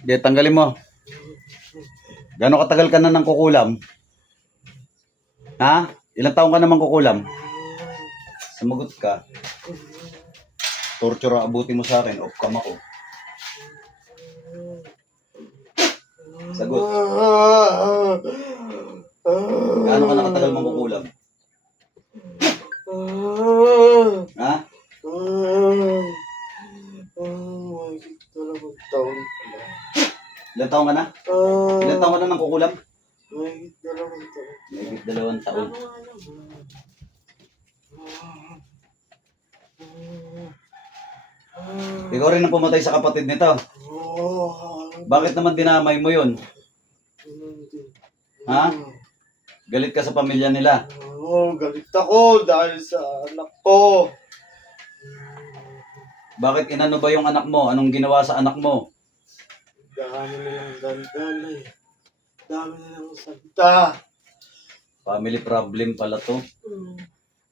Sige, tanggalin mo. Gano'ng katagal ka na ng kukulam? Ha? Ilang taon ka naman kukulam? Sumagot ka. Torture abuti mo sa akin. Off cam ako. Sagot. Gaano ka nakatagal mong kukulam? Ha? Ilang taon ka na? Ilang taon ka na ng kukulam? Mahigit 2 taon. Ikaw rin ang pumatay sa kapatid nito. Bakit naman dinamay mo yun? Ha? Galit ka sa pamilya nila? Galit ako dahil sa anak ko. Bakit inano ba yung anak mo? Anong ginawa sa anak mo? Dami nilang daldal eh. Dami nilang salita. Family problem pala to.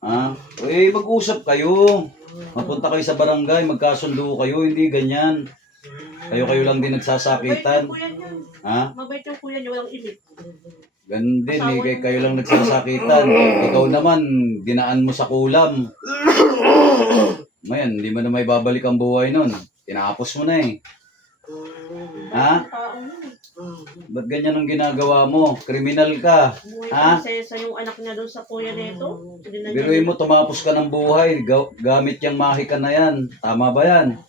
Ha? Eh, mag-usap kayo. Mapunta kayo sa barangay, magkasundo kayo, hindi ganyan. Kayo lang din nagsasakitan. Ha? Mabait yung kuya niyo, walang ilit. Gandin, eh, kayo lang nagsasakitan. Ikaw naman, dinaan mo sa kulam. Ngayon, hindi mo na may babalik ang buhay nun. Tinapos mo na eh. Ha? Ba't ganyan ang ginagawa mo? Kriminal ka. Ha? Prinsesa yung anak niya doon sa kuya nito. Biruin mo, tumapos ka ng buhay. Gamit yung mahika na yan. Tama ba yan?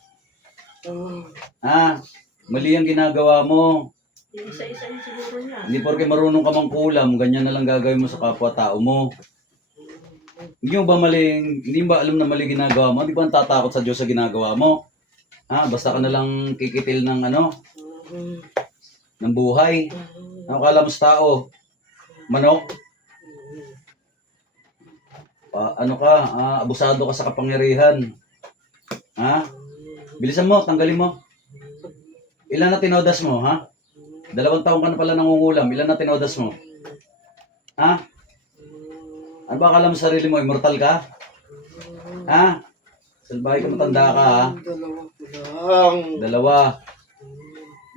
Ha? Mali ang ginagawa mo. Yung isa-isa yung siguro niya. Hindi porke marunong ka mang kulam, ganyan na lang gagawin mo sa kapwa-tao mo. Hindi mo ba mali, hindi ba alam na mali ginagawa mo? Hindi ba ang tatakot sa Diyos sa ginagawa mo? Ha? Basta ka na lang kikitil ng ng buhay. Ano kala mo sa tao? Manok? Abusado ka sa kapangyarihan. Ha? Bilisan mo, tanggalin mo. Ilan na tinodas mo, ha? 2 taon ka na pala nangungulam. Ilan na tinodas mo? Ha? Ano ba akala mo sa sarili mo? Immortal ka? Ha? Salbahe ka, matanda ka, ha? 2 lang.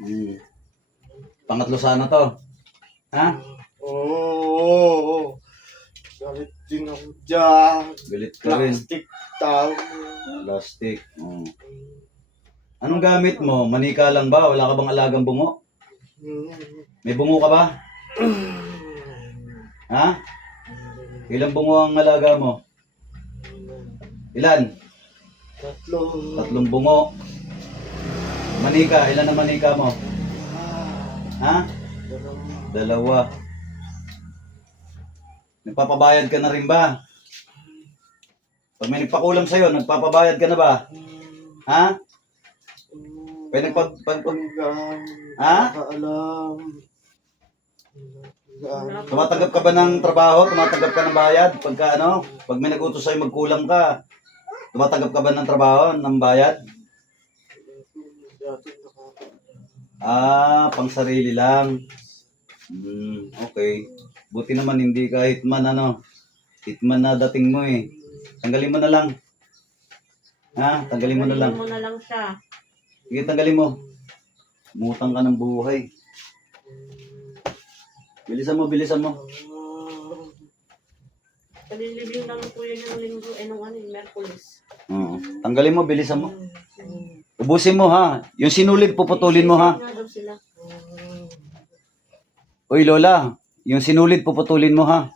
2. Pangatlo sana to. Ha? Oo. Galit din ako dyan. Galit ka rin. Plastic tao. Plastic. Oh. Anong gamit mo? Manika lang ba? Wala ka bang alagang bungo? May bungo ka ba? Ha? Ilang bungo ang alaga mo? Ilan? 3. 3 bungo. Manika, ilan na manika mo? Ha? 2. Nagpapabayad ka na rin ba? Pag may nagpakulam sa'yo, nagpapabayad ka na ba? Ha? Pag ha? Alam. Tumatanggap ka ba ng trabaho? Tumatanggap ka ng bayad? Pag may nag-utos sa'yo magkulam ka, tumatanggap ka ba ng trabaho, ng bayad? Pang sarili lang. Okay. Buti naman hindi ka hitman hitman na dating mo eh. Tanggalin mo na lang. Ha? Tanggalin mo na lang. Tanggalin mo na lang siya. Sige, tanggalin mo. Mutang ka ng buhay. Bilisan mo, bilisan mo. Palilibing lang ng kuya niya ng linggo, Merkulis. Oo. Tanggalin mo, bilisan mo. Ubusin mo ha. Yung sinulid, puputulin mo ha. Nga daw sila. Uy Lola, yung sinulid, puputulin mo ha.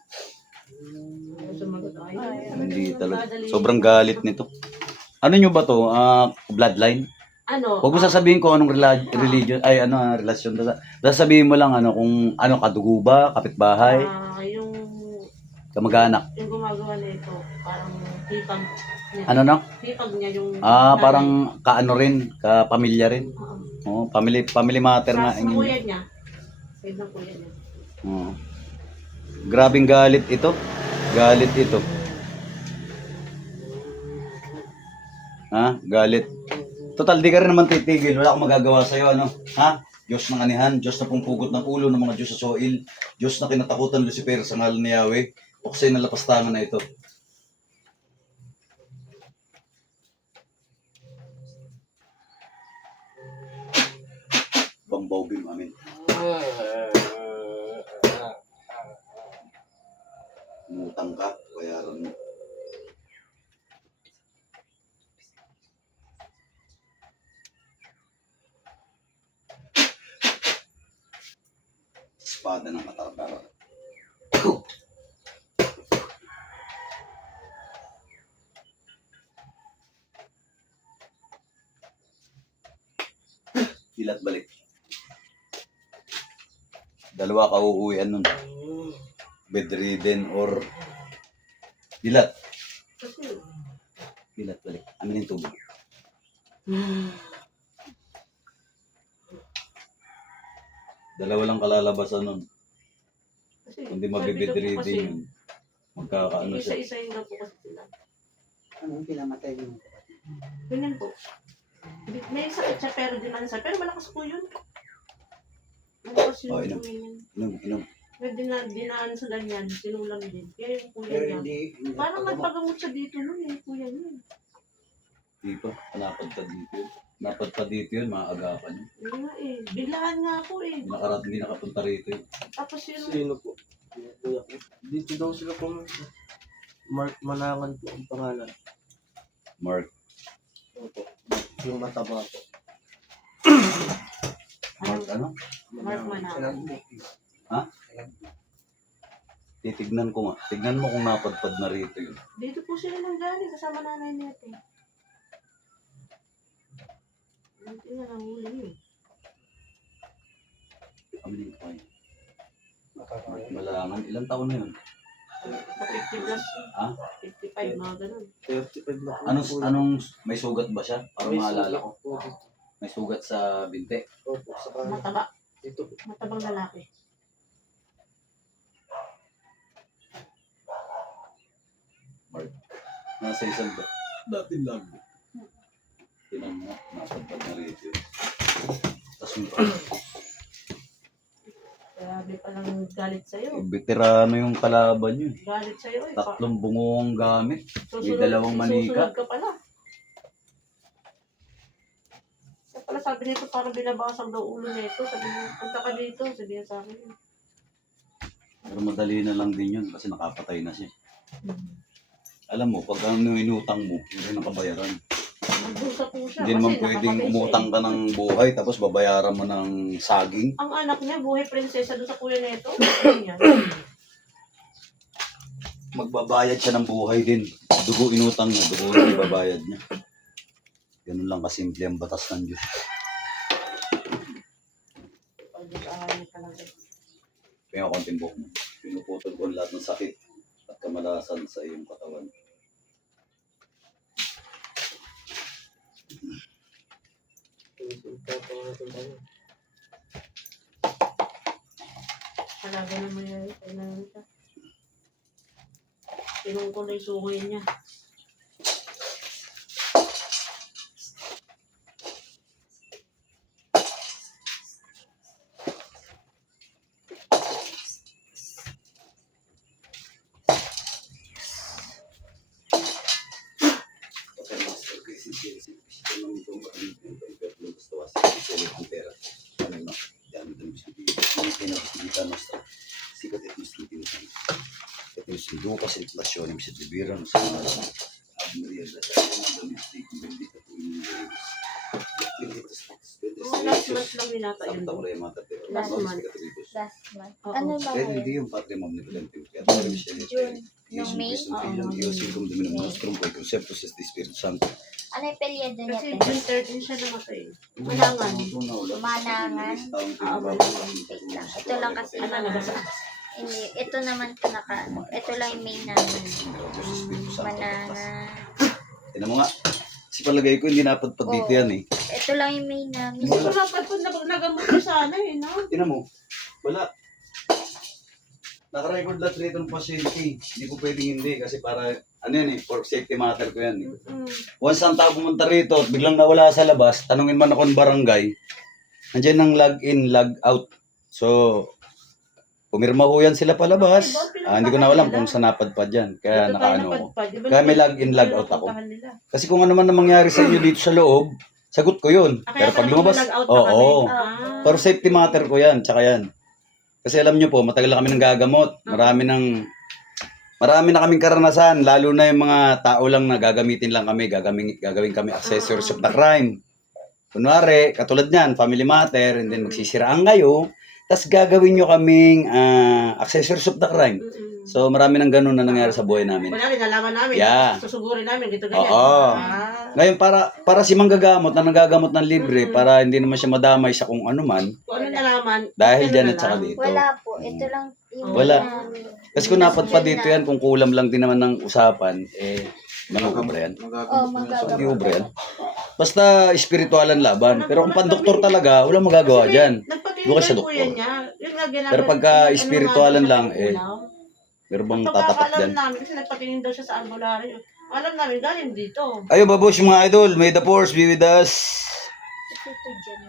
Sumagot ay. Hindi talaga. Sobrang galit nito. Ano nyo ba to? Bloodline? Ano? Huwag mo sasabihin kung anong religion, relasyon. Sasabihin mo lang kung kadugo ba, kapitbahay, Yung kamag-anak. yung gumagawa nito, parang hipag niya. Ano? Hipag niya yung Parang kaano rin, kapamilya rin. Oh, family matter nga. sa kuya niya. Side ng kuya niya. Oh. Grabing galit ito. Galit ito. Ha? Galit. Total, di ka rin naman titigil. Wala akong magagawa sa'yo, Ha? Diyos ng anihan, Diyos na pungpugot ng ulo ng mga Diyos sa soil, Diyos na kinatakutan Lucifer sa ngalan ni Yahweh, uksay na lapastangan na ito. Baubim amin. Umutang ka, bayaran mo. Espada ng katartara. Dilat balik. Dalawa ka uuwian nun. Bedridden or dilat. Kasi, Dilat balik. Amin yung tubig. Dalawa lang kalalabasan nun. kasi, Hindi sabi mabibedridden daw po kasi, yun. Magkakaano siya. isa-isayin daw po kasi sila. Anong pinamatay niyo? Ganyan po. May sakit siya pero dinansa. Pero malakas po yun. Malakas yun. Oh, inom. Inom. May dinaan sa ganyan. Sinulang din. Kaya yung kuya Pero niya. hindi Parang nagpagamot siya dito nun eh. Kuya niya. Di pa. Napad pa dito yun. Napad pa dito yun, maagapan yun. Hindi nga eh. Biglaan nga ako eh. Hindi nakapunta rito yun. Tapos yun. Sino po? Yung kuya ko. Dito daw sila pumunta. Mark Manangan po ang pangalan. Mark. Opo. Yung mataba po. Mark ano? Mark Manangan. Ha? Titignan ko nga. Tignan mo kung napadpad na rito yun. Dito po sila nang galing kasama nanay natin. Hindi nga nahuli yun. Kami pa yun. Malangan. Ilang taon na yun? Sa 50 plus. Ha? 55, mga ganun. 35 na po. Anong, may sugat ba siya? Para May maalala sugat ko. po dito. May sugat sa binte. Opo, sa kanan. Mataba. Dito po. Matabang lalaki. Mark. Nasa isang dating lang. Tinan mo, napadpad na rito yun. Tapos yung Grabe palang galit sa'yo. veterano yung kalaban yun. Galit sa'yo eh. Tatlong bungong gamit. Susunod- dalawang manika. Susunod ka pala. Kaya pala sabi nito parang binabasag daw ulo nito. Sabi niya, punta ka dito. Sabi niya sa akin. Pero madali na lang din yun kasi nakapatay na siya. Alam mo, pag ano inutang mo, hindi nakabayaran. Nagdusa po siya. Hindi naman kasi pwedeng nakapatay siya umutang ka ng buhay tapos babayaran mo ng saging. Ang anak niya, buhay prinsesa doon sa kuya nito. Ganyan. Magbabayad siya ng buhay din. Dugo inutang niya, dugo na ibabayad niya. Ganun lang kasimple ang batas ng Diyos. Pag-isahan niya talaga. Kaya ako konting buhok mo. Pinuputol ko ang lahat ng sakit at kamalasan sa iyong katawan. Talaga naman yan. Kailangan siya. Tinong ko na yung sungay niya. Dukas inflasyon yung sitibirang sa Oh, last month lang ninata yun. Last month. Last month. Oo. Ano ba Kaya yun? hindi yung patrimon ni Valentine. Kaya tawagin siya ni June. Nung May? Dios yung dominum nostrum kay conceptus est Espiritu Santo. Ano yung periodo niya? Kasi te? June 13 siya namatay. Manangan. Manangan. Ito lang kasi Ano na ba sa hindi. Ito naman ito ito lang yung May namin. Manangan. Tinan mo nga. Kasi palagay ko hindi napadpad dito yan eh. Ito lang yung May namin. Hindi ko dapat po nagamot ko sana eh, no? Tinan mo. Wala. Naka-record lahat rito ng pasyente. Hindi ko pwedeng hindi kasi para, ano yan eh, for safety matter ko yan eh. Once ang tao pumunta rito at biglang nawala sa labas, tanungin man ako ng barangay, nandiyan ang log-in, log-out. So, pumirma ho yan sila palabas. Hindi ko na alam kung saan napadpad yan. Kaya nakaano ko. Kaya may log-in, log-out ako. Kasi kung ano man ang mangyari sa inyo dito sa loob, sagot ko yun. Ah, Pero kaya pag pala lumabas, nag-out na oo. kami. Ah. Pero safety matter ko yan, tsaka yan. Kasi alam nyo po, matagal na kami nang gagamot. Marami na kaming karanasan, lalo na yung mga tao lang na gagamitin lang kami, gagawin kami accessories of the crime. Kunwari, katulad niyan, family matter, and then magsisiraan kayo, tas gagawin nyo kaming accessories of the crime. So marami nang ganun na nangyari sa buhay namin. Wala rin, nalaman namin. Yeah. Susugurin namin, gito ganyan. Oo. Ah. Ngayon, para si manggagamot na nagagamot ng libre, para hindi naman siya madamay sa kung ano man, Kung ano nalaman. dahil ano dyan na at saka lang. dito. Wala po. Ito lang yung Wala. namin. Kasi kung napadpad dito yan, kung kulam lang din naman ng usapan, mag-ubra yan. Oh, Hindi magagamot. ubra yan. Basta espiritualan laban. Pero kung pandoktor talaga, wala magagawa dyan. Nagpatingin Bukas sa po yan doktor. niya. Yun nga ginagawa. Pero pagka ano espiritualan nga, lang, siya kukulam. Meron bang Pagka tatapat alam dyan? namin, kasi nagpatingin daw siya sa albularyo. Alam namin, galing dito. Ayun, babush mga idol. May the force be with us. Kasi ito dyan.